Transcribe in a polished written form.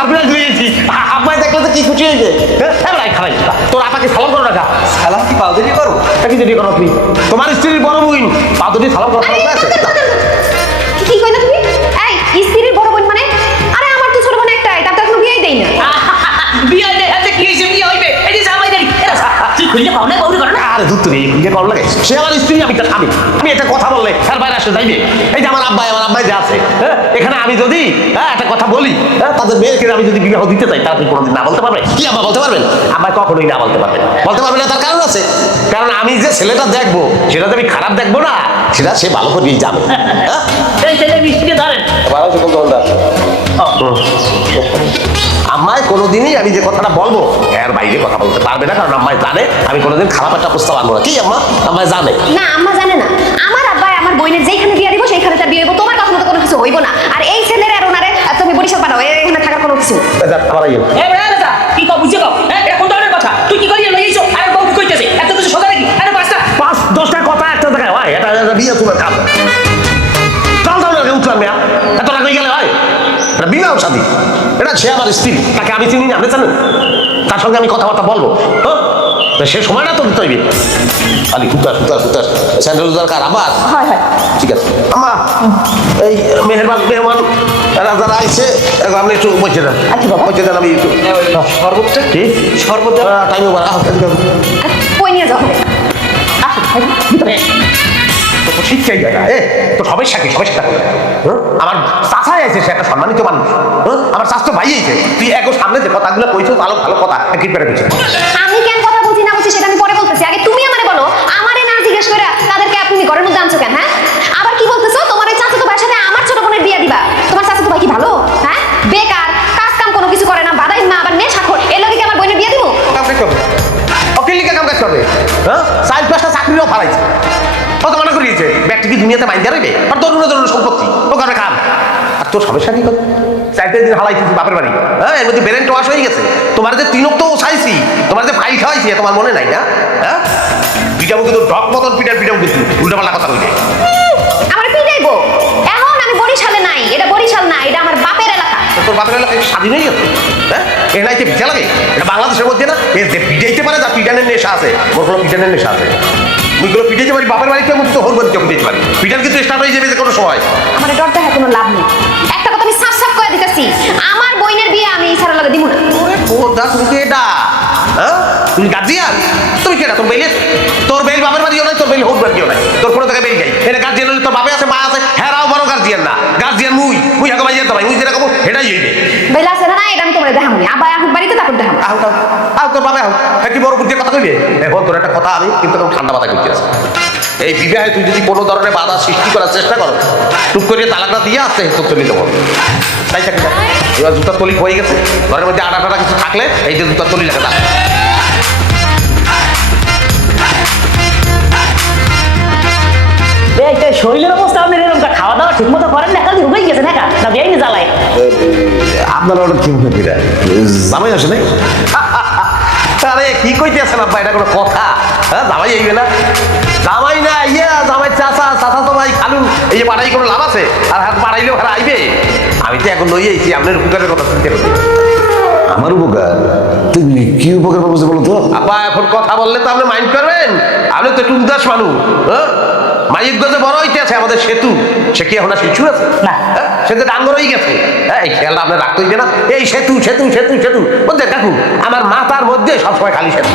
Surprise দিয়েছি। আব্বাই দেখলে তো কি খুশি হয়েছে। হ্যাঁ ভাই খারাই তোর আপাকে সালাম করো না। সালাম কি পাও দিলি করো? তা কি যদি করো তুমি? তোমার স্ত্রীর বড় বোন পাদুটি সালাম করো আছে। কি কইলা তুমি? এই স্ত্রীর বড় বোন মানে? আরে আমার তো ছোট বোন একটাই, তার তো এখনো বিয়েই দেই না। বিয়ে দেখাতে কি হয়েছে? বিয়ে হইবে এই যে জামাইদারি তুই খুঁজে পাও না বউরি করো না। আরে দূর তুমি বিয়ে করো লাগে। সে আমার স্ত্রী, আমি তার স্বামী। আমি একটা কথা বললে তার বাইরে আসে যাইবে। এই যে আমার আব্বাই যে আছে, হ্যাঁ এখানে আমি যদি একটা কথা বলি, হ্যাঁ তাদের মেয়েকে আমি যদি বিবাহ দিতে চাই, তারা কি কোনোদিন না বলতে পারবে? কি আব্বা বলতে পারবেন? আব্বাই কখনোই না বলতে পারবে। বলতে পারবে না, তার কারণ আছে। কারণ আমি যে ছেলেটা দেখবো সেটা তো আমি খারাপ দেখবো না, সেটা সে ভালো করেই যাবে। হ্যাঁ এই ছেলে মিষ্টিকে ধরেন। আম্মাই কোনোদিনই আমি যে কথাটা বলবো এর বাইরে কথা বলতে পারবে না, কারণ আম্মাই জানে আমি কোনোদিন খারাপ একটা প্রস্তাব আনবো না। কি আম্মা? আম্মাই জানে। না আম্মা জানে না। আমার আব্বাই আমার বোনের যেখানে বিয়ে দিব সেইখানে তার বিয়ে হইব, তোমার কথা মতো কোনো কিছু হইব না। আর এই ছেলের আর ওনারে তুমি বরিশাল পাঠাও, এখানে থাকার কোনো কিছু এ বেড়া কি কও বুঝে কও? হ্যাঁ এটা কোন ধরনের কথা? তুই কি করিয়া লইছো? আরে বউ কি কইতেছে? এত কিছু সোজা নাকি? আরে বাস্তা 5-10টা কথা একটা জায়গায় হয়, এটা বিয়ে তোমার কাজ। চাল চাল লাগে উঠলাম মেয়া, এত রাগ হয়ে গেলে হয়? এটা বিবাহ শাদী, এটা সে আমার স্ত্রী, তাকে আমি চিনি না, আপনি জানেন? তার সঙ্গে আমি কথাবার্তা বলবো, হ্যাঁ সে সময়টা তো দিতে হইবে। আলি কুতার স্যান্ডেল দরকার আবার। হয় হয় ঠিক আছে আম্মা, এই মেহমান যারা আইছে আপনি একটু বসে দেন। আচ্ছা বাবা। বসে দেন, আমি একটু শরবতটা কি শরবত টাইম ওভার। কই নিয়ে যাও? আসো ভিতরে। তো শিক্ষাই জায়গা তো সমস্যা কি? সমস্যা আমার চাষাই আছে, সে একটা সম্মানিত মানুষ। আমার স্বাস্থ্য ভাই আছে, তুই এখন সামনে যে কথাগুলো কইছো ভালো ভালো কথা কি করে কইছো? আমি কেন কথা বলছি না বলছি সেটা আমি পরে বলতেছি, আগে তুমি আমারে বলো। আমারে না জিজ্ঞেস করে তাদেরকে তুমি ঘরের মধ্যে আনছো কেন? হ্যাঁ আবার কি বলতেছো? তোমার এই চাচাতো ভাইয়ের সাথে আমার ছোট বোনের বিয়ে দিবা? তোমার চাচাতো ভাই কি ভালো? হ্যাঁ বেকার, কাজ কাম কোনো কিছু করে না, বাদাই না, আবার নেশাখোর, এর লগে কি আমার বোনের বিয়ে দিব? কাম কাজ করবে, অকিলিকা কাম কাজ করবে। হ্যাঁ সাইড পাঁচটা চাকরিও ফালাইছে, ও তো মনে করিয়েছে ব্যক্তি কি দুনিয়াতে মাইন দেবে আর তরুণ সম্পত্তি ও করে কাম। আর তোর সমস্যা কি? 4 দিন হালাইছিস বাপের বাড়ি, হ্যাঁ এর মধ্যে ব্রেন ওয়াশ হয়ে গেছে। তোমার যে তিনক তো চাইছি, তোমার যে ফাইট হয়েছে তোমার মনে নাই না? হ্যাঁ পিটাবো কিন্তু ডক মতন পিটাবো কিন্তু উল্টা পাল্টা কথা বলবে। আমার পিটাইবো? এখন আমি বরিশালে নাই, এটা বরিশাল না, এটা আমার বাপের এলাকা। তোর বাপের এলাকায় স্বাধীন হয়ে গেছে, হ্যাঁ এ নাইতে ভিজা লাগে? এটা বাংলাদেশের মধ্যে না, এ যে পিটাইতে পারে, যা পিটানের নেশা আছে, ওর কোনো পিটানের নেশা আছে। ওইগুলো পিটাইতে পারি বাপের বাড়িতে, মধ্যে তো হোর বাড়িতে পিটাইতে পারি। পিটান কিন্তু স্টার্ট হয়ে যাবে যে কোনো সময়। আমার ডর দেখার কোনো লাভ নেই। একটা কথা আমি সাফ সাফ করে দিতেছি, আমার বোনের বিয়ে আমি ছাড়া লাগে দিব না। ওরে খোদা, তুমি কে এটা? হ্যাঁ তুমি গার্জিয়ান? তুমি কেটা? তোর বেল তোর বেল বাপের বাড়িও নাই, তোর বেল হোর বাড়িও নাই, তোর কোনো জায়গায় বেল যাই। এটা গার্জিয়ান হলে তোর বাপে আছে, মা আছে, হেরাও বড় গার্জিয়ান না। গার্জিয়ান মুই হাগো ভাই যেতে ভাই, মুই যেটা কব এটাই হইবে। বেলা আছে না, এটা আমি তোমার দেখাবো। আবার এখন বাড়িতে তারপর দেখাবো। আহ তোর বাপে আহ, হ্যাঁ কি বড় বুদ্ধি কথা কইবে? এখন তোর একটা কথা আমি কিন্তু ঠান্ডা মাথা করতে আছি। এই বিবাহে তুই যদি কোনো ধরনের বাধা সৃষ্টি করার চেষ্টা করো, টুক করে তালাকটা দিয়ে আসতে তোর চলে যাবো। তাই চাকরি এবার জুতার তলি হয়ে গেছে, ঘরের মধ্যে আটা টাটা কিছু থাকলে এই যে জুতার তলি লাগে। শরীরের অবস্থা আপনি এরকম খাওয়া দাওয়া ঠিক মতো করেন না, কালকে রুবেই গেছে না না বেআইনি জ্বালায়। আপনার অনেক কি জামাই আসে নাই? আরে কি কইতে আছেন আব্বা, এটা কোনো কথা? হ্যাঁ জামাই আইবে না? জামাই না ইয়া জামাই চাচা তো ভাই খালু, এই যে পাড়াই কোনো লাভ আছে? আর হাত পাড়াইলেও হারা আইবে। আমি তো এখন লই আইছি, আপনার উপকারের কথা চিন্তা করতে। আমার উপকার? তুমি কি উপকার পাবো বলো তো? আব্বা এখন কথা বললে তো আপনি মাইন্ড করবেন? আপনি তো একটু উদাস মানুষ। হ্যাঁ মাইক গজে বড় হইতে আছে আমাদের সেতু, সে কি এখন শিশু আছে না? সে তো ডাঙ্গর হয়ে গেছে। হ্যাঁ এই খেয়ালটা আপনার রাখতে হইবে না? এই সেতু সেতু সেতু সেতু বলতে কাকু আমার মাথার মধ্যে সবসময় খালি সেতু।